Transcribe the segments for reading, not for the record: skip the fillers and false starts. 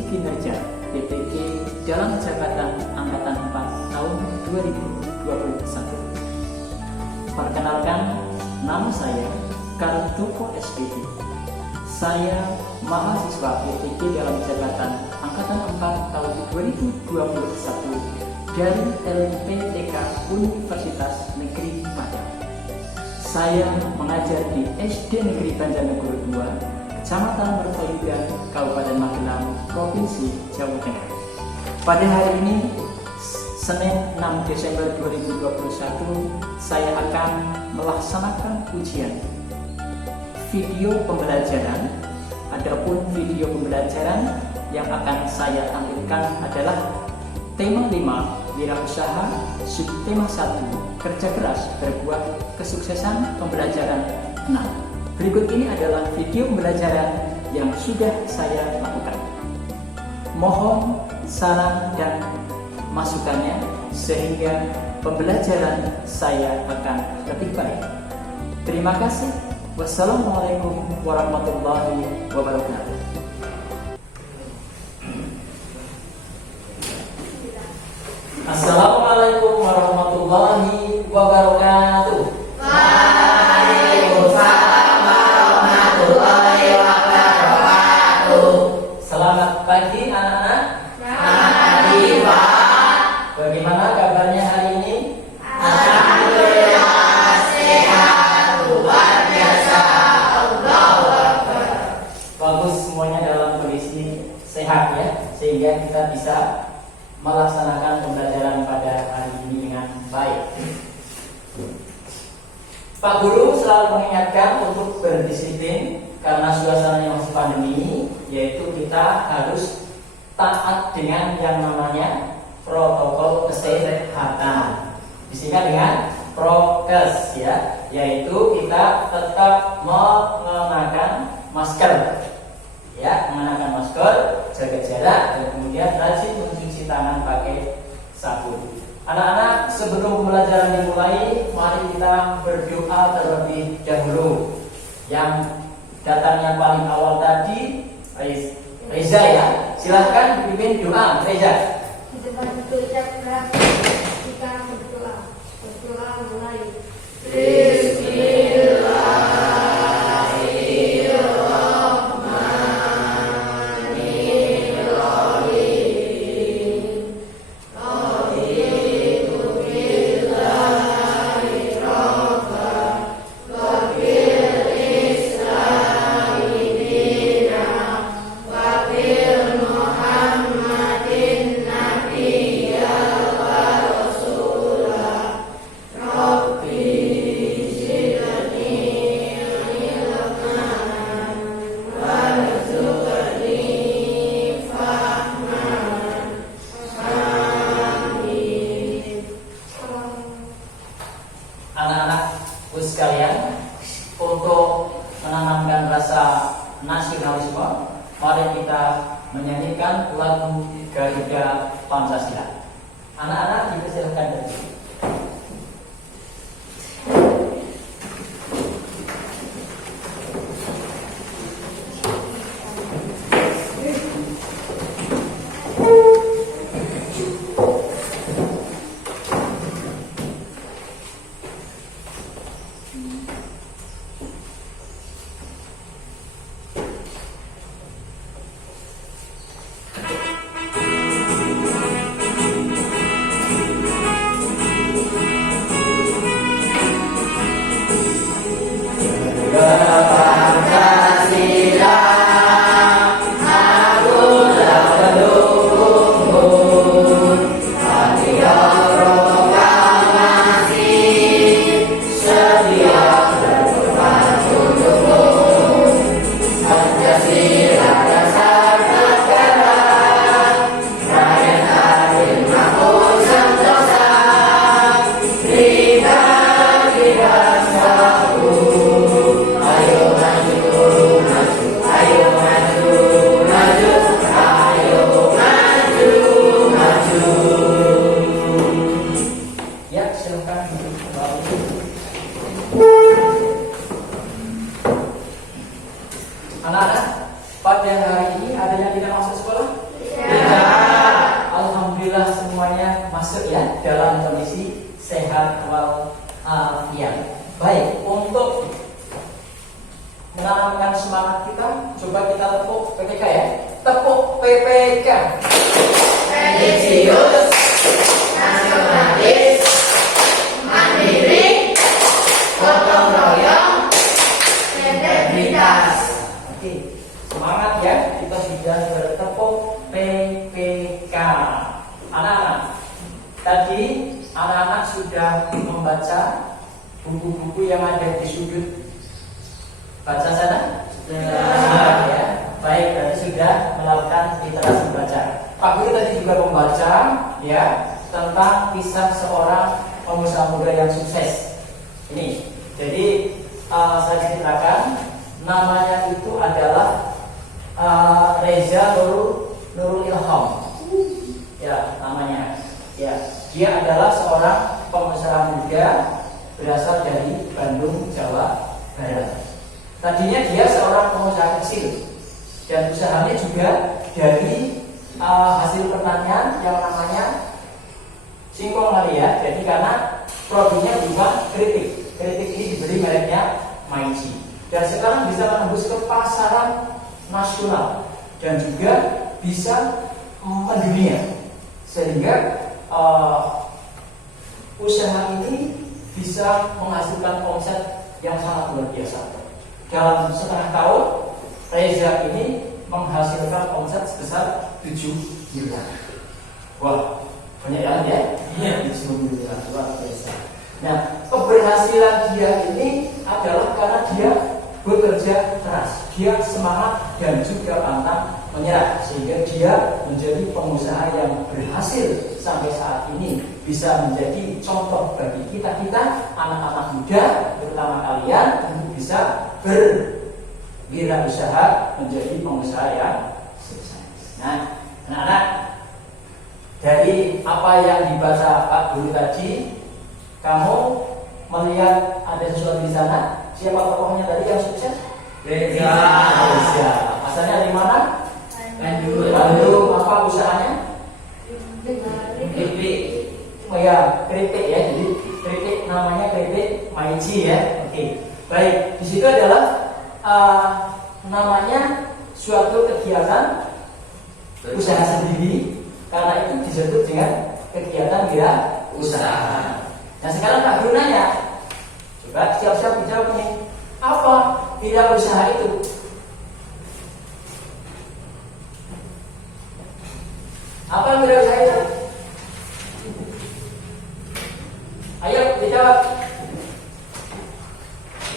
Uji Kinerja PPG dalam Jabatan Angkatan 4 tahun 2021. Perkenalkan, nama saya Kartoko SPD. Saya mahasiswa PPG dalam Jabatan Angkatan 4 tahun 2021 dari LPTK Universitas Negeri Padang. Saya mengajar di SD Negeri Banjarnegara 2, Kecamatan Mertoligan, Kabupaten Magelang, Provinsi Jawa Tengah. Pada hari ini, Senin 6 Desember 2021, saya akan melaksanakan ujian video pembelajaran. Adapun video pembelajaran yang akan saya tampilkan adalah tema 5, wirausaha, subtema 1, kerja keras berbuah kesuksesan pembelajaran 6. Berikut ini adalah video pembelajaran yang sudah saya lakukan. Mohon saran dan masukannya sehingga pembelajaran saya akan lebih baik. Terima kasih. Wassalamualaikum warahmatullahi wabarakatuh. Assalamualaikum warahmatullahi wabarakatuh. Waalaikumsalam warahmatullahi wabarakatuh. Selamat pagi anak-anak. Selamat pagi, Pak. Bagaimana kabarnya hari ini? Alhamdulillah sehat, luar biasa. Allahu Akbar. Bagus, semuanya dalam kondisi sehat ya, sehingga kita bisa melaksanakan pembelajaran pada hari ini dengan baik. Pak Guru selalu mengingatkan untuk berdisiplin karena suasananya masih pandemi, yaitu kita harus taat dengan yang namanya protokol kesehatan. Disingkat dengan prokes ya, yaitu kita tetap mengenakan masker. Ya, mengenakan masker, jaga jarak, dan kemudian rajin mencuci tangan pakai sabun. Anak-anak, sebelum pembelajaran dimulai, mari kita berdoa terlebih dahulu. Yang datangnya paling awal tadi, Reza ya, silahkan dipimpin doa, Reza. Di depan itu ucap keras, kita berdoa. Berdoa mulai. Anak-anakku sekalian, untuk menanamkan rasa nasionalisme, mari kita menyanyikan lagu Garuda Pancasila. Anak-anak dipersilakan berdiri. ya dalam kondisi sehat walafiat. Baik, untuk menanamkan semangat kita, coba kita tepuk PPK ya. Tepuk PPK. Religius, nasionalis, mandiri, gotong royong, integritas. Oke, semangat ya. Kita sudah bertepuk PPK. Anak-anak, tadi anak-anak sudah membaca buku-buku yang ada di sudut baca sana? Sudah ya. Baik, berarti sudah melakukan literasi baca. Pak Guru tadi juga membaca ya tentang kisah seorang pengusaha muda yang sukses. Ini, jadi saya ceritakan namanya itu adalah Reza Nurul Ilham. Ya, namanya. Ya, dia adalah seorang pengusaha muda berasal dari Bandung, Jawa Barat. Tadinya dia seorang pengusaha kecil dan usahanya juga dari hasil pertanian yang namanya singkong kali ya. Jadi karena produknya berupa keripik. Keripik ini diberi mereknya Maici. Dan sekarang bisa menembus ke pasaran nasional dan juga bisa mendunia. Sehingga usaha ini bisa menghasilkan omset yang sangat luar biasa. Dalam setengah tahun, Reza ini menghasilkan omset sebesar 7 miliar. Wah, banyak banget ya? Iya, 7 miliar, luar biasa. Nah, keberhasilan dia ini adalah karena dia bekerja keras, dia semangat dan juga pantang menyerah, sehingga dia menjadi pengusaha yang berhasil sampai saat ini, bisa menjadi contoh bagi kita anak-anak muda, terutama kalian untuk bisa berwirausaha menjadi pengusaha yang sukses. Nah, anak-anak, dari apa yang dibaca Pak Guru tadi, kamu melihat ada sesuatu di sana? Siapa tokohnya tadi yang sukses? Reza. Asalnya dari mana? Bandung. Apa usahanya? Keripik. Oh ya, keripik ya. Jadi keripik namanya keripik Maici ya. Oke. Baik. Di situ adalah namanya suatu kegiatan usaha sendiri, karena itu disebut dengan kegiatan wirausaha. Nah, sekarang Pak Guru nanya, coba siap-siap dijawab nih. Apa wirausaha itu? Apa wirausaha itu? Ayo dijawab.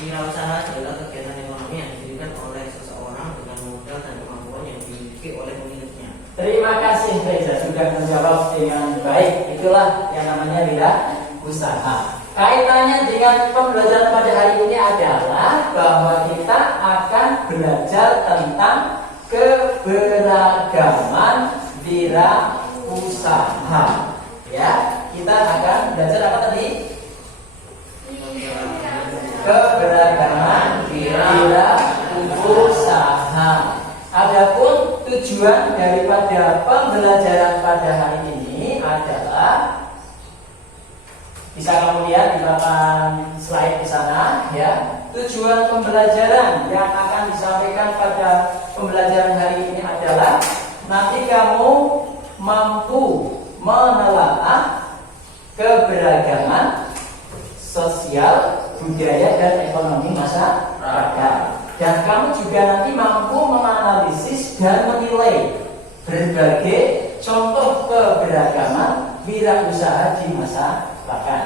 Wirausaha adalah kegiatan ekonomi yang didirikan oleh seseorang dengan modal dan kemampuan yang dimiliki oleh pemiliknya. Terima kasih Reza sudah menjawab dengan baik. Itulah yang namanya wirausaha. Kaitannya dengan pembelajaran pada hari ini adalah bahwa kita akan belajar tentang keberagaman wirausaha. Ya, kita akan belajar apa tadi? Keberagaman wirausaha. Adapun tujuan daripada pembelajaran pada hari ini adalah, bisa kamu lihat di belakang slide di sana ya. Tujuan pembelajaran yang akan disampaikan pada pembelajaran hari ini adalah nanti kamu mampu menelaah keberagaman sosial, budaya dan ekonomi masyarakat. Dan kamu juga nanti mampu menganalisis dan menilai berbagai contoh keberagaman wirausaha di masyarakat.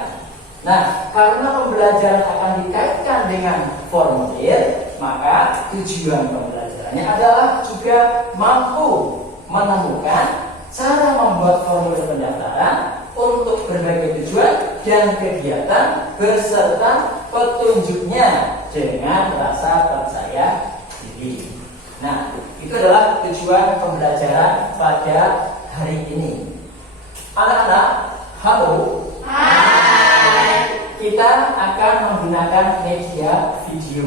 Nah, karena pembelajaran akan dikaitkan dengan formulir, maka tujuan pembelajarannya adalah juga mampu menemukan cara membuat formulir pendaftaran untuk berbagai tujuan dan kegiatan beserta petunjuknya dengan rasa percaya diri. Nah, itu adalah tujuan pembelajaran pada hari ini. Anak-anak, halo. Hai. Kita akan menggunakan media video,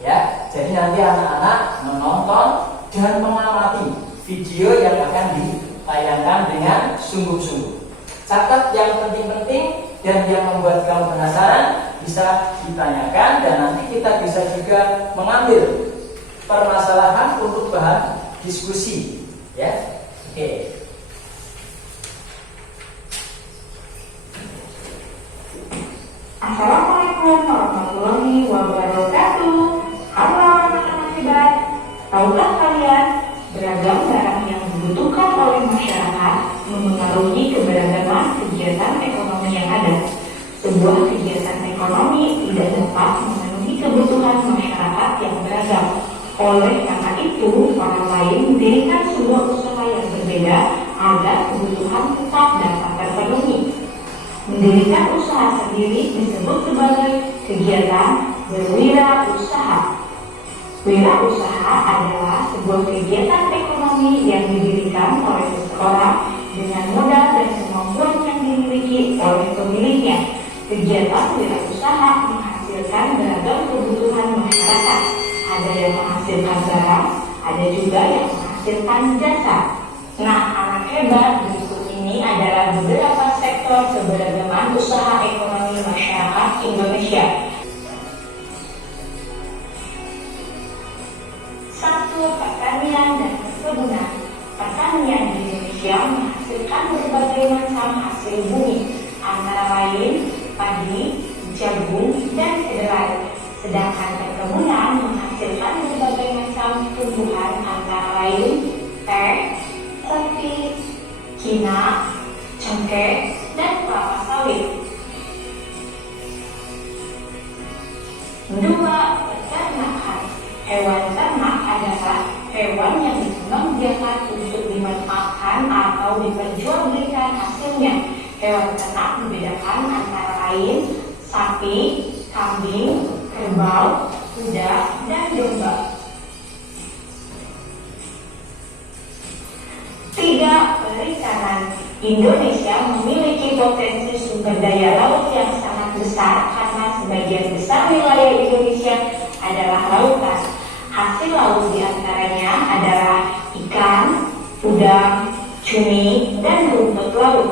ya. Jadi nanti anak-anak menonton dan mengamati video yang akan ditayangkan dengan sungguh-sungguh. Catat yang penting-penting dan yang membuat kamu penasaran bisa ditanyakan, dan nanti kita bisa juga mengambil permasalahan untuk bahan diskusi, ya. Oke. Assalamualaikum warahmatullahi wabarakatuh. Halo anak-anak hebat. Tahukah kalian beragam barang yang dibutuhkan oleh masyarakat memengaruhi keberagaman kegiatan ekonomi yang ada. Sebuah kegiatan ekonomi tidak dapat memenuhi kebutuhan masyarakat yang beragam. Oleh karena itu, orang lain mendirikan sebuah usaha yang berbeda agar kebutuhan tetap dapat terpenuhi. Mendirikan usaha sendiri disebut sebagai kegiatan berwirausaha. Wirausaha adalah sebuah kegiatan ekonomi yang didirikan oleh seseorang dengan modal dan kemampuan yang dimiliki oleh pemiliknya. Kegiatan wirausaha menghasilkan beragam kebutuhan masyarakat. Ada yang menghasilkan barang, ada juga yang menghasilkan jasa. Nah, anak hebat, berikut ini adalah beberapa sektor keberagaman usaha ekonomi masyarakat Indonesia. 1. Pertanian dan perkebunan. Pertanian di Indonesia menghasilkan berbagai macam hasil bumi, antara lain padi, jagung, dan kedelai. Sedangkan perkebunan menghasilkan berbagai macam tumbuhan, antara lain teh, kopi, kina, cengkeh, dan kelapa sawit. 2. Peternakan. Hewan ternak adalah hewan yang dikembangbiakan untuk dimanfaatkan atau diperjualbelikan hasilnya. Hewan ternak membedakan antara lain sapi, kambing, kerbau, kuda, dan domba. 3. Perikanan. Indonesia memiliki potensi sumber daya laut yang sangat besar karena sebagian besar wilayah Indonesia adalah lautan. Hasil laut diantaranya adalah ikan, udang, cumi, dan rumput laut.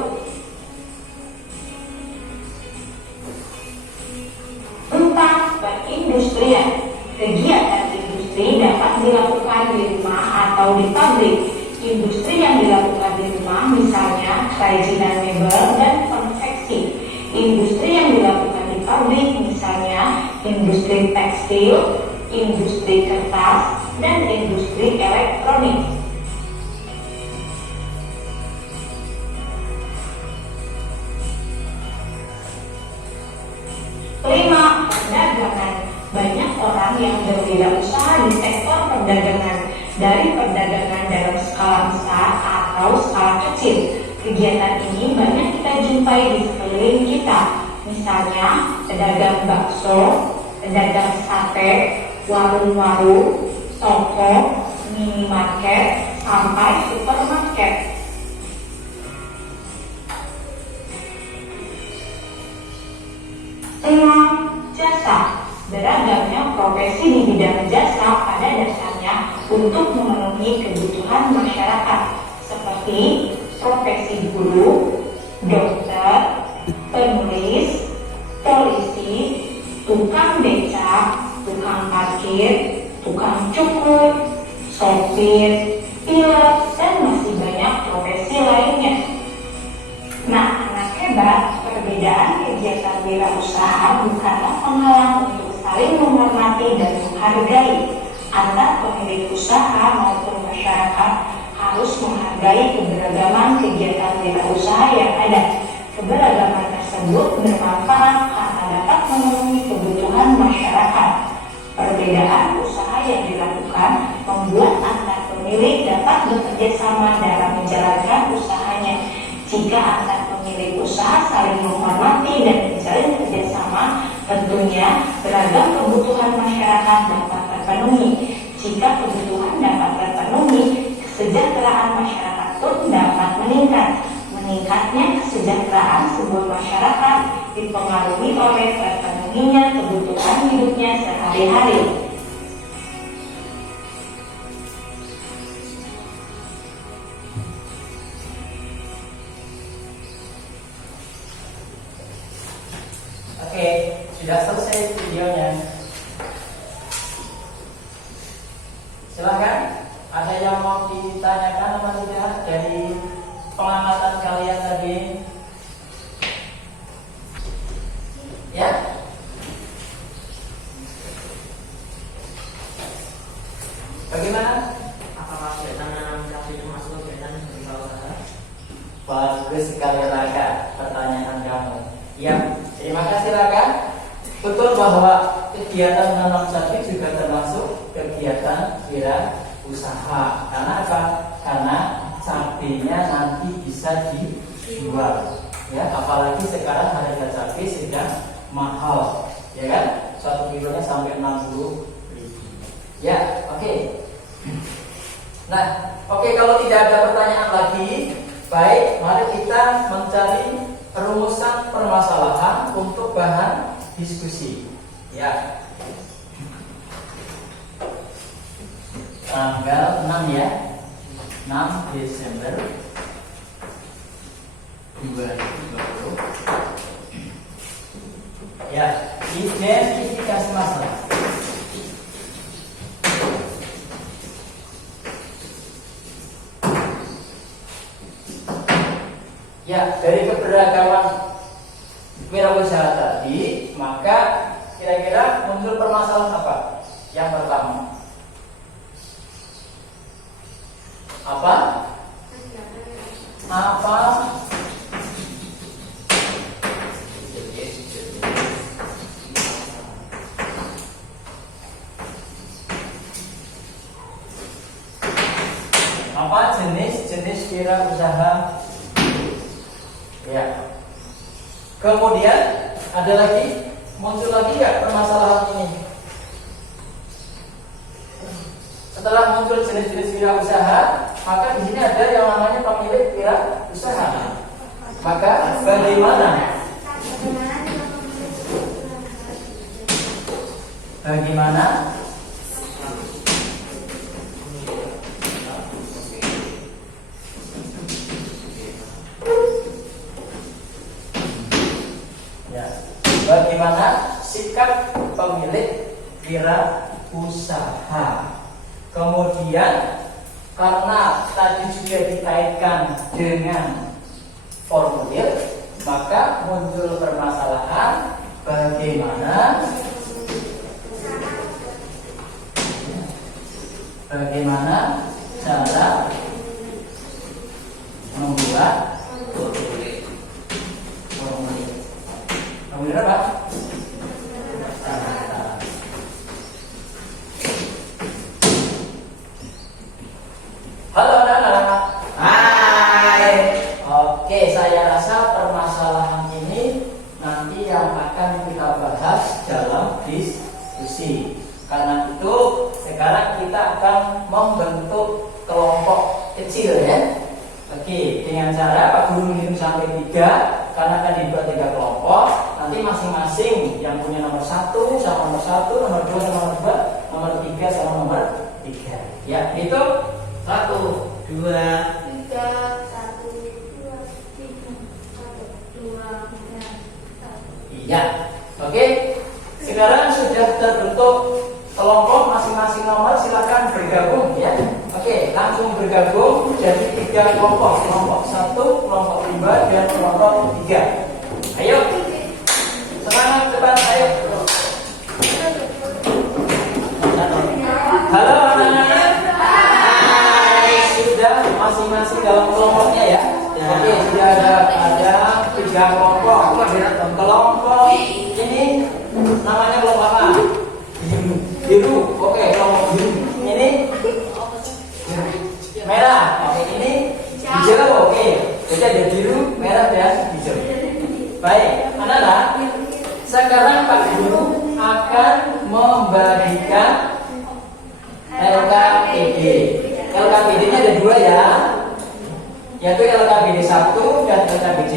4. Perindustrian. Kegiatan industri dapat dilakukan di rumah atau di pabrik. Industri yang dilakukan di rumah misalnya kerajinan mebel dan konveksi. Industri yang dilakukan di pabrik misalnya industri tekstil, industri kertas, dan industri elektronik. 5. Perdagangan. Banyak orang yang berwirausaha di sektor perdagangan, dari perdagangan dalam skala besar atau skala kecil. Kegiatan ini banyak kita jumpai di sekeliling kita, misalnya pedagang bakso, pedagang sate, warung-warung, toko, minimarket, sampai supermarket. 6. Jasa. Beragamnya profesi di bidang jasa pada dasarnya untuk memenuhi kebutuhan masyarakat, seperti profesi guru, dokter, penulis, polisi, tukang beca, tukang parkir, tukang cukur, sopir, pilot, dan masih banyak profesi lainnya. Nah, anak hebat, perbedaan kegiatan wirausaha bukanlah penghalang untuk saling menghormati dan menghargai. Antar pemilik usaha maupun masyarakat harus menghargai keberagaman kegiatan wirausaha yang ada. Keberagaman tersebut bermanfaat karena dapat memenuhi kebutuhan masyarakat. Perbedaan usaha yang dilakukan membuat antar pemilik dapat bekerja sama dalam menjalankan usahanya. Jika antar pemilik usaha saling menghormati dan menjalin kerjasama, tentunya beragam kebutuhan masyarakat dapat terpenuhi. Jika kebutuhan dapat terpenuhi, kesejahteraan masyarakat pun dapat meningkat. Meningkatnya kesejahteraan sebuah masyarakat dipengaruhi oleh terpenuhinya kebutuhan hidupnya sehari-hari. Tidak selesai videonya. Silahkan, ada yang mau ditanyakan apa tidak dari pengamatan kalian tadi? Ya? Bagaimana? Apakah kegiatan menanam cabai itu masuk kegiatan wirausaha? Bagus sekali Raka pertanyaan kamu. Ya, terima kasih Raka. Betul bahwa kegiatan menanam cabai juga termasuk kegiatan wirausaha. Karena apa? Karena cabainya nanti bisa dijual. Ya, apalagi sekarang harga cabai sedang mahal, ya kan? 1 kilonya sampai 60.000. Ya, oke. Nah, oke, kalau tidak ada pertanyaan lagi, baik, mari kita mencari rumusan permasalahan untuk bahan diskusi. Ya. Tanggal 6 ya. 6 Desember 2020. Ya, identifikasi masalah. Ya, dari keberagaman wirausaha tadi, maka kira-kira muncul permasalahan apa? Yang pertama, apa? Apa jenis-jenis wirausaha? Ya. Kemudian ada lagi, muncul lagi nggak permasalahan ini? Setelah muncul jenis-jenis wirausaha, maka di sini ada yang namanya pemilik wirausaha. Maka bagaimana? Bagaimana? Bagaimana sikap pemilik wirausaha? Kemudian karena tadi juga dikaitkan dengan formulir, maka muncul permasalahan bagaimana cara membuat formulir. Formulir apa? Halo anak-anak. Hai. Oke, saya rasa permasalahan ini nanti yang akan kita bahas dalam diskusi. Karena itu sekarang kita akan membentuk kelompok kecil ya. Oke, dengan cara Pak Guru menghitung sampai 3, karena akan dibuat 3 kelompok. Nanti masing-masing yang punya nomor 1 sama nomor 1, nomor 2 sama nomor 2, nomor 3 sama nomor 3. Ya, itu 1, 2, 3, 1, 2, 3, 1, 2, 3, 1. Iya. Oke. Sekarang sudah terbentuk kelompok masing-masing nomor, silakan bergabung ya. Oke, langsung bergabung jadi 3 kelompok. Kelompok 1, kelompok 5 dan kelompok 3. Ayo. Semangat depan, ayo. Halo anak-anak. Hai. Sudah masing-masing dalam kelompoknya ya. Oke, sudah ada 3 kelompok. Kelompok ini namanya kelompok apa? Biru. Oke, kelompok biru. Ini merah. Oke, ini hijau. Oke, jadi ada biru, merah dan hijau. Baik, anak-anak. Sekarang Pak Guru akan membagikan LKPD. LKPD-nya ada 2 ya, yaitu LKPD 1 dan LKPD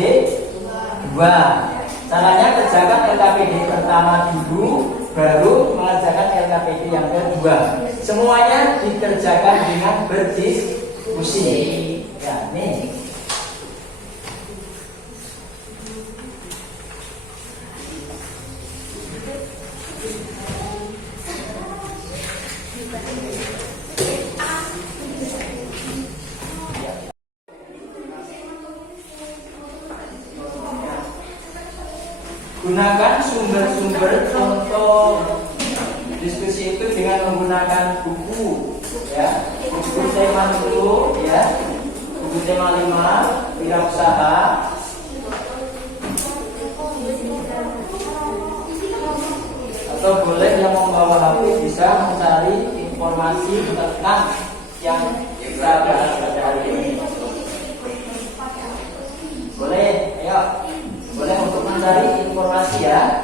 2. Caranya kerjakan LKPD pertama dulu, baru mengerjakan LKPD yang kedua. Semuanya dikerjakan dengan berdiskusi. Ya, nih. Gunakan sumber-sumber untuk diskusi itu dengan menggunakan buku, ya. Buku tema 10, ya. Buku tema 5, wirausaha. Atau boleh yang membawa HP bisa mencari informasi tentang yang kita bahas pada hari ini. Boleh, ayo. Boleh untuk mencari informasi, ya.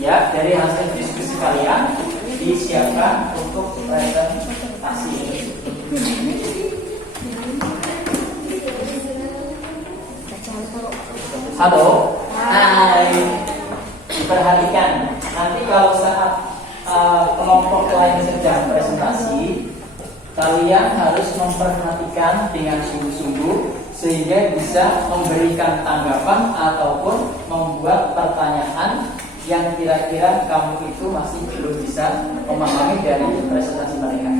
Ya, dari hasil diskusi kalian disiapkan untuk presentasi. Halo, hai. Diperhatikan, nanti kalau saat kelompok lain sedang presentasi, kalian harus memperhatikan dengan sungguh-sungguh sehingga bisa memberikan tanggapan ataupun membuat pertanyaan yang kira-kira kamu itu masih belum bisa memahami dari presentasi mereka.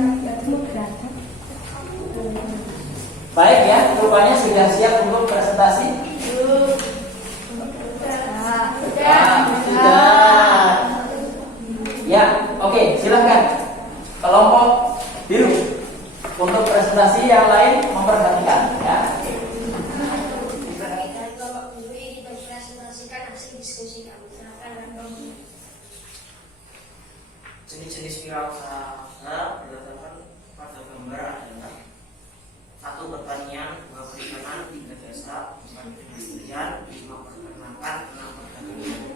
Baik ya, rupanya sudah siap untuk presentasi? Sudah. Ya, oke, silakan. Kelompok biru untuk presentasi yang lain memperhatikan, ya. Jenis-jenis wirausaha berdasarkan pada gambar adalah 1. Pertanian, 2. Perikanan, 3. Jasa, 4. Perindustrian, 5. Peternakan, 6. Perdagangan.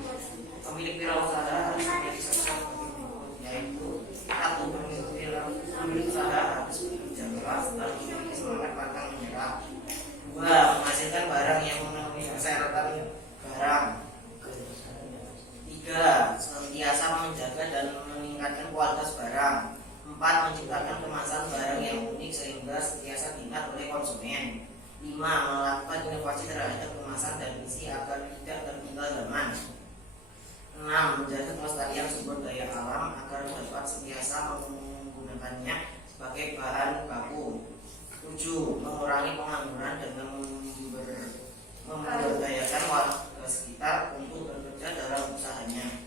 Pemilik wirausaha harus memiliki satu yaitu 1. Pemilik usaha harus bekerja keras dan memiliki semangat pantang menyerah. 2. Menghasilkan barang yang memenuhi persyaratan barang. 3. Senantiasa menjaga dan meningkatkan kualitas barang. 4. Menciptakan kemasan barang yang unik sehingga sentiasa diingat oleh konsumen. 5. Melakukan inovasi terhadap kemasan dan isi agar tidak tertinggal zaman. 6. Menjaga kelestarian sumber daya alam agar dapat sentiasa menggunakannya sebagai bahan baku. 7. Mengurangi pengangguran dengan memberdayakan warga sekitar untuk bekerja dalam usahanya.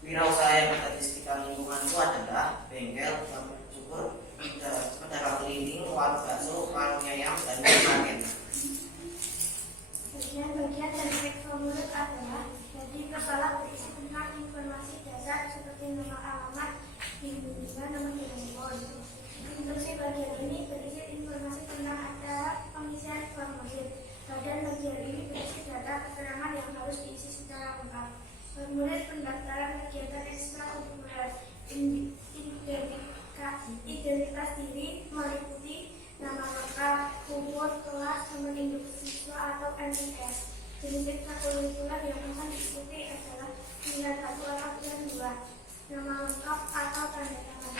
Wirausaha yang ada di sekitar lingkungan itu adalah bengkel, tukang cukur, pedagang keliling, warung bakso, warung ayam, dan lain-lain. Bagian dari teks formulir adalah jadi kepala berisi tentang informasi dasar seperti nama alamat, bimbingan, nomor telepon. Instruksi bagian ini berisi informasi tentang acara pengisian formulir. Bagian ini berisi data keterangan yang harus diisi secara lengkap. Formulir pendaftaran kegiatan ekstrakurikuler, identitas diri meliputi nama lengkap, umur, kelas, nomor induk siswa atau NIS. Jenis ekstrakurikuler yang akan diikuti adalah nilai 1 atau 2, nama lengkap atau tanda tangan.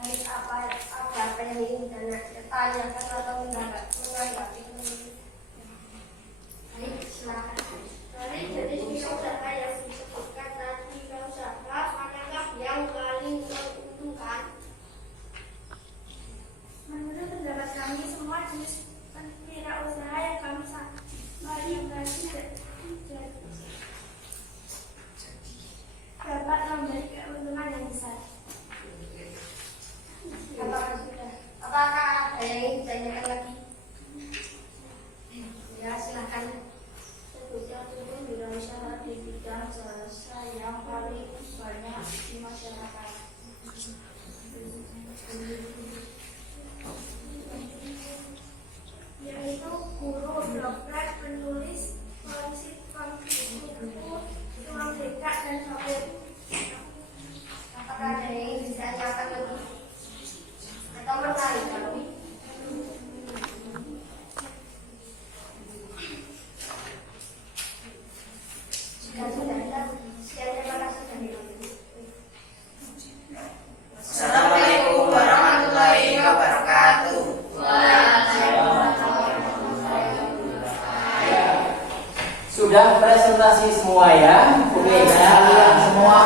Baik, apa yang ingin ditanyakan atau menanggapi? Baik, silakan. Dari jenis wirausaha yang disebutkan tadi, wirausaha manakah yang paling menguntungkan? Menurut pendapat kami, semua jenis wirausaha yang kami semua ya. Oke, kalian semua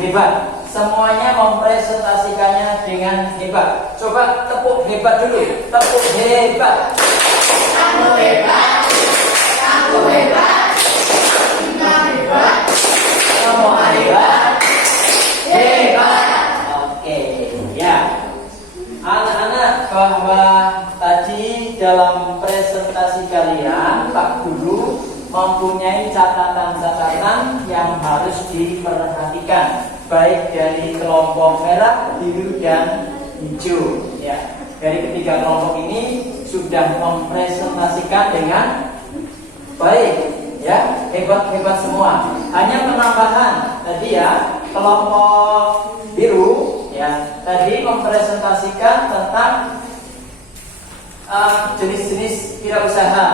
hebat. Semuanya mempresentasikannya dengan hebat. Coba tepuk hebat dulu. Tepuk hebat. Kamu hebat. Kamu hebat. Kita hebat. Semua hebat. Hebat. Oke, ya. Anak-anak, bahwa tadi dalam presentasi kalian Pak Guru mempunyai catatan-catatan yang harus diperhatikan, baik dari kelompok merah, biru, dan hijau. Ya, dari ketiga kelompok ini sudah mempresentasikan dengan baik, ya, hebat-hebat semua. Hanya penambahan tadi ya, kelompok biru ya tadi mempresentasikan tentang jenis-jenis wirausaha,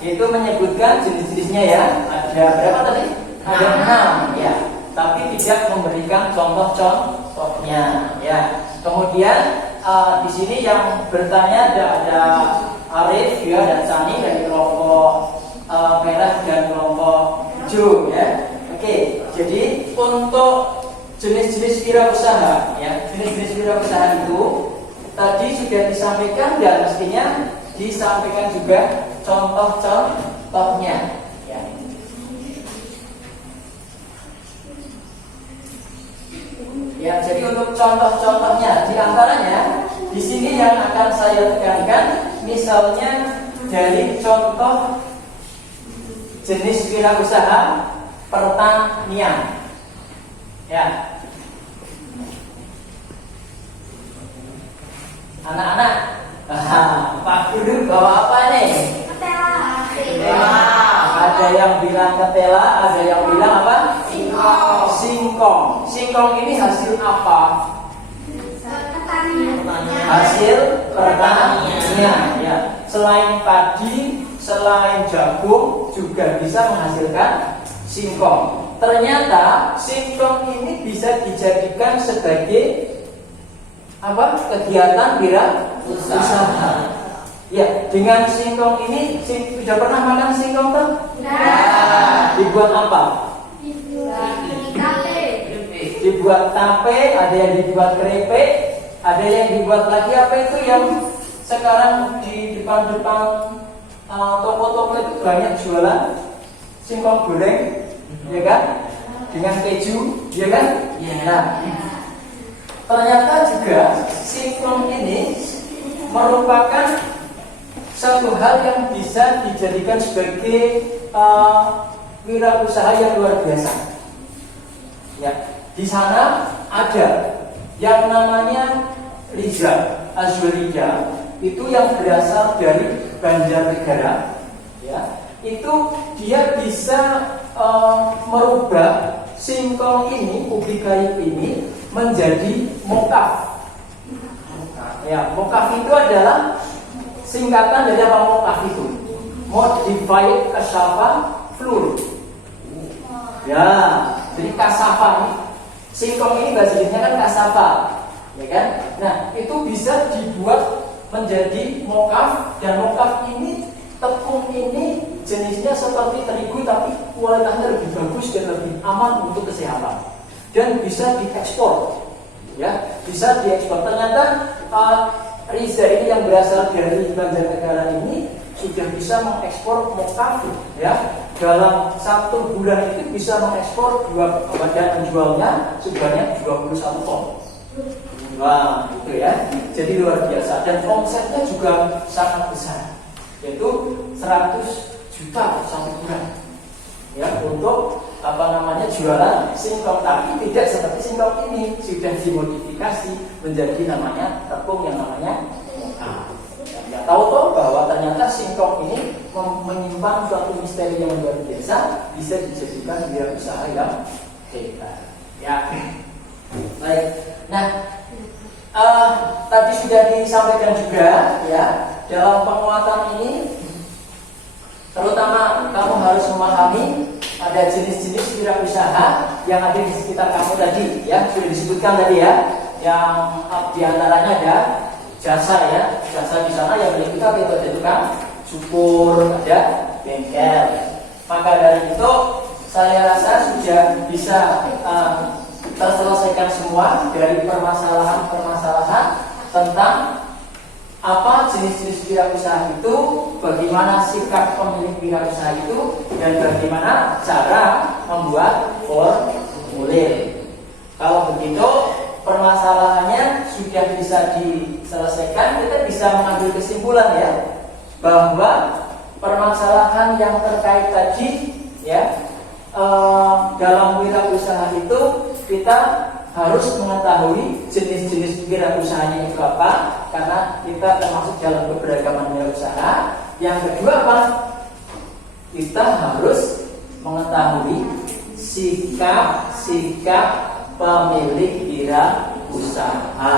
yaitu menyebutkan jenis-jenisnya ya. Ada berapa tadi? Ada 6 ya, tapi tidak memberikan contoh-contohnya ya. Kemudian di sini yang bertanya ada Arif ya dan Sani dari kelompok merah dan kelompok hijau ya. Oke, jadi untuk jenis-jenis wirausaha ya, jenis-jenis wirausaha itu tadi sudah disampaikan dan mestinya disampaikan juga contoh-contohnya ya. Ya, jadi untuk contoh-contohnya diantaranya di sini yang akan saya tekankan, misalnya dari contoh jenis wirausaha pertanian ya. Anak-anak, Pak Guru bawa apa nih? Ketela. Ada yang bilang ketela, ada yang bilang apa? Singkong. Singkong. Singkong ini hasil apa? Pertanian. Hasil pertanian ya. Selain padi, selain jagung juga bisa menghasilkan singkong. Ternyata singkong ini bisa dijadikan sebagai apa? Kegiatan wirausaha. Ya, dengan singkong ini sudah pernah makan singkong kan? Nah. Dibuat apa? Tape. Dibuat tape, ada yang dibuat keripik, ada yang dibuat lagi apa itu yang sekarang di depan-depan toko-toko itu banyak jualan singkong goreng, ya kan? Dengan keju, ya kan? Nah, ternyata juga singkong ini merupakan satu hal yang bisa dijadikan sebagai wirausaha yang luar biasa. Ya, di sana ada yang namanya Liza Azwalija, itu yang berasal dari Banjarnegara. Ya, itu dia bisa merubah singkong ini, ubi kayu ini menjadi mokaf. Ya, mokaf itu adalah singkatan dari apa mokaf itu? Modified cassava flour. Ya, jadi cassava ini, singkong ini bahasa Indonesia kan cassava, ya kan? Nah, itu bisa dibuat menjadi mokaf, dan mokaf ini, tepung ini jenisnya seperti terigu tapi kualitasnya lebih bagus dan lebih aman untuk kesehatan, dan bisa diekspor. Ya, bisa diekspor. Ternyata Riza ini yang berasal dari Banjarnegara ini sudah bisa mengekspor mokaf ya. Dalam 1 bulan itu bisa mengekspor dan menjualnya sebanyak 21 ton. Wah, itu ya. Jadi luar biasa, dan omsetnya juga sangat besar, yaitu 100 juta 1 bulan. Ya, untuk jualan singkong, tapi tidak seperti singkong ini, sudah dimodifikasi menjadi namanya tepung yang namanya mokaf. Ya, tahu bahwa ternyata singkong ini menyimpan suatu misteri yang luar biasa, bisa dijadikan wirausaha yang hebat. Ya, baik. Nah, tadi sudah disampaikan juga ya, dalam penguatan ini, terutama kamu harus memahami ada jenis-jenis wirausaha yang ada di sekitar kamu tadi, ya sudah disebutkan tadi ya, yang diantaranya ada jasa ya, jasa di sana yang milik kita itu ada tukang cukur, ada bengkel. Maka dari itu saya rasa sudah bisa terselesaikan semua dari permasalahan-permasalahan tentang apa jenis-jenis wirausaha itu, bagaimana sikap pemilik wirausaha itu, dan bagaimana cara membuat formulir. Kalau begitu permasalahannya sudah bisa diselesaikan, kita bisa mengambil kesimpulan ya, bahwa permasalahan yang terkait tadi ya, dalam wirausaha itu kita harus mengetahui jenis-jenis wirausahanya itu apa, karena kita termasuk dalam keberagaman wirausaha. Yang kedua apa? Kita harus mengetahui sikap pemilik wirausaha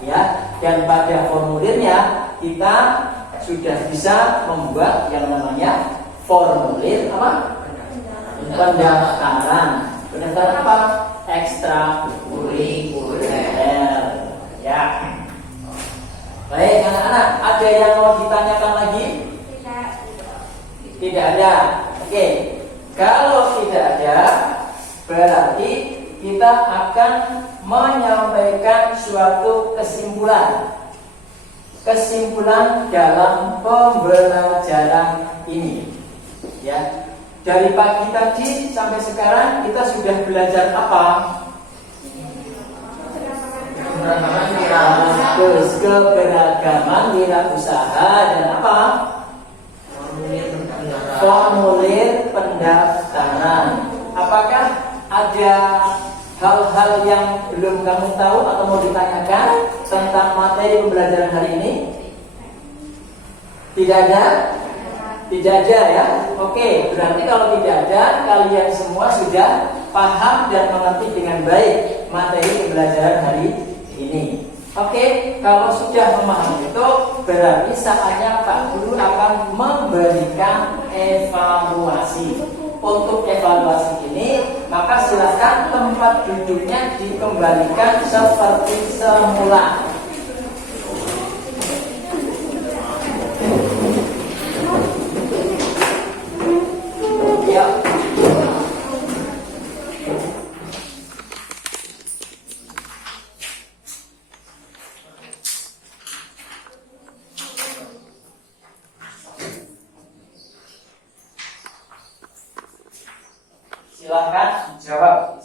ya, dan pada formulirnya kita sudah bisa membuat yang namanya formulir apa? Pendaftaran. Pendaftaran apa? Ekstrakurikuler ya. Baik anak-anak, ada yang mau ditanyakan lagi? Tidak ada. Oke, kalau tidak ada, berarti kita akan menyampaikan suatu kesimpulan dalam pembelajaran ini ya. Dari pagi tadi sampai sekarang kita sudah belajar apa? Keberagaman wirausaha dan apa? Formulir pendaftaran. Apakah ada hal-hal yang belum kamu tahu atau mau ditanyakan tentang materi pembelajaran hari ini? Tidak ada? Tidak ada ya? Oke, berarti kalau tidak ada, kalian semua sudah paham dan mengerti dengan baik materi pembelajaran hari ini. Oke, kalau sudah memahami itu, berarti saatnya Pak Guru akan memberikan evaluasi. Untuk evaluasi ini, maka silakan tempat duduknya dikembalikan seperti semula. Ya. Silakan jawab.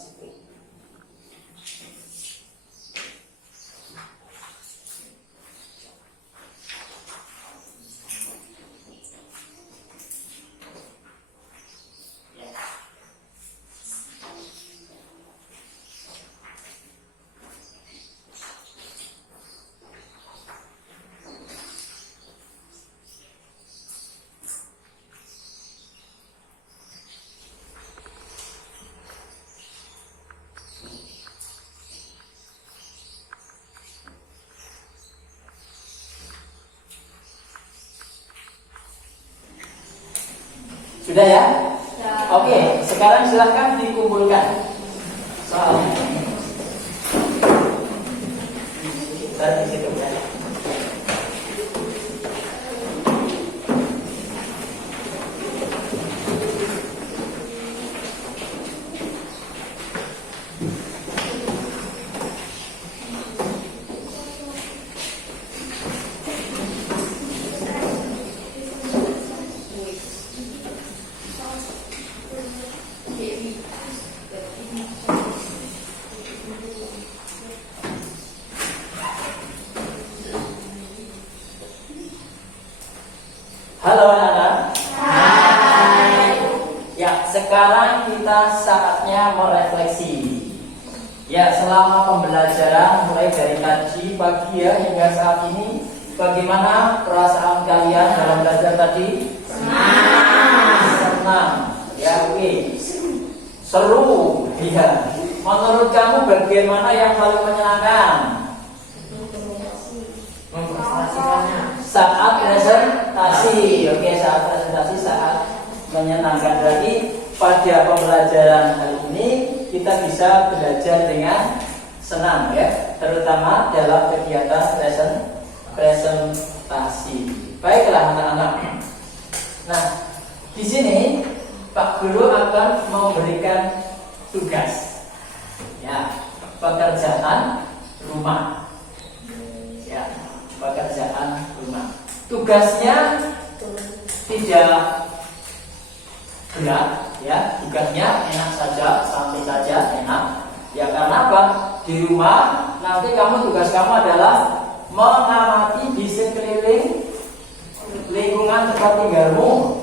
Sudah ya? Oke, sekarang silahkan dikumpulkan soalnya. Dari situ ya. Halo anak-anak. Hai. Ya, sekarang kita saatnya merefleksi. Ya, selama pembelajaran mulai dari tadi pagi ya hingga saat ini, bagaimana perasaan kalian dalam belajar tadi? Senang. Ya, oke. Seru. Ya. Menurut kamu bagian mana yang paling menyenangkan? Saat presentasi. Oke, saat presentasi, saat menyenangkan. Berarti pada pembelajaran kali ini kita bisa belajar dengan senang ya, terutama dalam kegiatan presentasi. Baiklah anak-anak. Nah, di sini Pak Guru akan memberikan tugas, ya, pekerjaan rumah, ya, pekerjaan rumah. Tugasnya tidak berat, ya, tugasnya enak saja, santai saja, enak. Ya karena apa? Di rumah nanti tugas kamu adalah mengamati di sekeliling lingkungan tempat tinggalmu,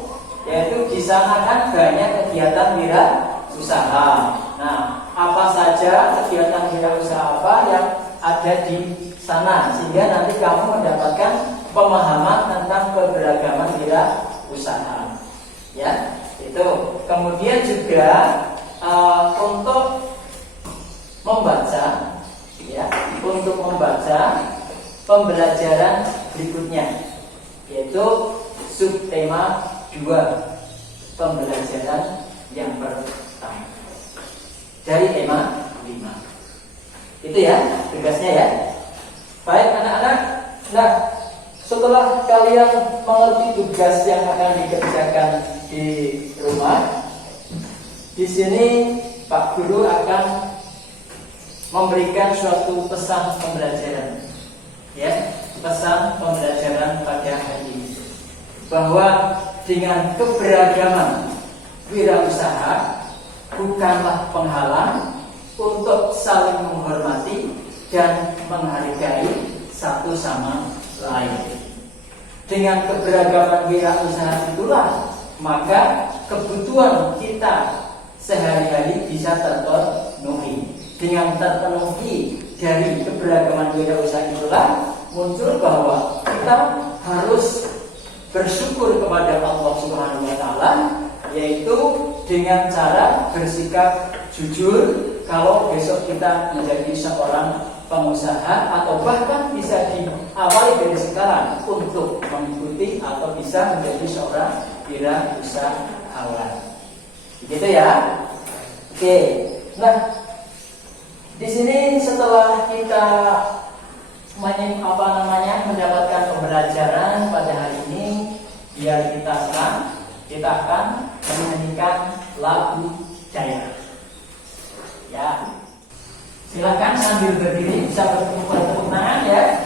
yaitu di sana kan banyak kegiatan wirausaha. Nah, apa saja kegiatan wirausaha apa yang ada di sana, sehingga nanti kamu mendapatkan pemahaman tentang keberagaman wirausaha. Ya, itu. Kemudian juga untuk membaca, ya, untuk membaca pembelajaran berikutnya, yaitu subtema 2, pembelajaran yang pertama dari tema 5. Itu ya tugasnya ya. Baik anak-anak. Nah, setelah kalian mengerti tugas yang akan dikerjakan di rumah, di sini Pak Guru akan memberikan suatu pesan pembelajaran, ya, pesan pembelajaran pada hari ini, bahwa dengan keberagaman wirausaha bukanlah penghalang untuk saling menghormati dan menghargai satu sama lain. Dengan keberagaman wirausaha itulah maka kebutuhan kita sehari-hari bisa terpenuhi. Dengan terpenuhi dari keberagaman wirausaha itulah muncul bahwa kita harus bersyukur kepada Allah Subhanahu wa taala, yaitu dengan cara bersikap jujur kalau besok kita menjadi seorang pengusaha, atau bahkan bisa diawali dari sekarang untuk mengikuti atau bisa menjadi seorang wirausahawan. Begitu ya. Oke. Nah, di sini setelah kita mendapatkan pembelajaran pada hari ini, biar kita senang, kita akan menyanyikan lagu Jaya. Ya, silakan sambil berdiri bisa bertepuk tangan ya.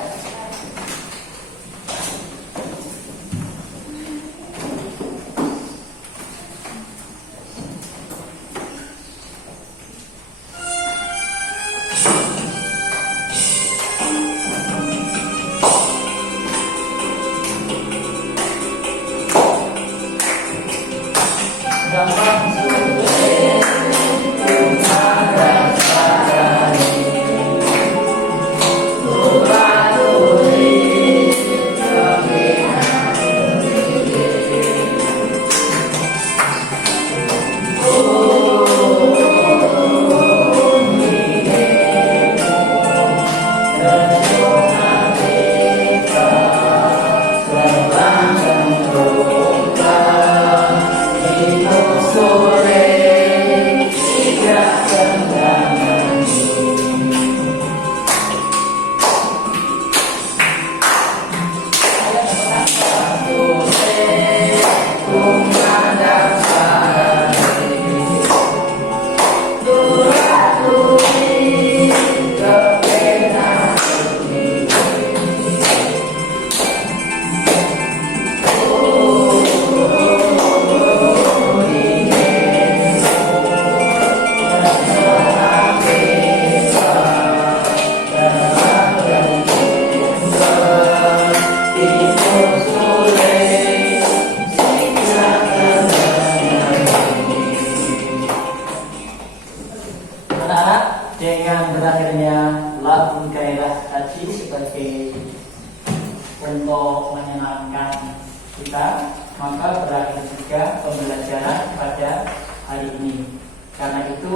Dengan berakhirnya lagu gairah tadi sebagai untuk menyenangkan kita, maka berakhir juga pembelajaran pada hari ini. Karena itu,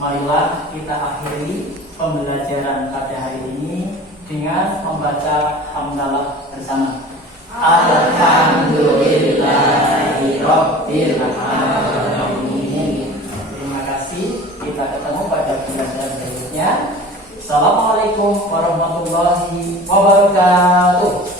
marilah kita akhiri pembelajaran pada hari ini dengan membaca hamdalah bersama. Alhamdulillahirabbil alamin. Terima kasih. Kita ketemu pada pembelajaran berikutnya. Assalamualaikum warahmatullahi wabarakatuh.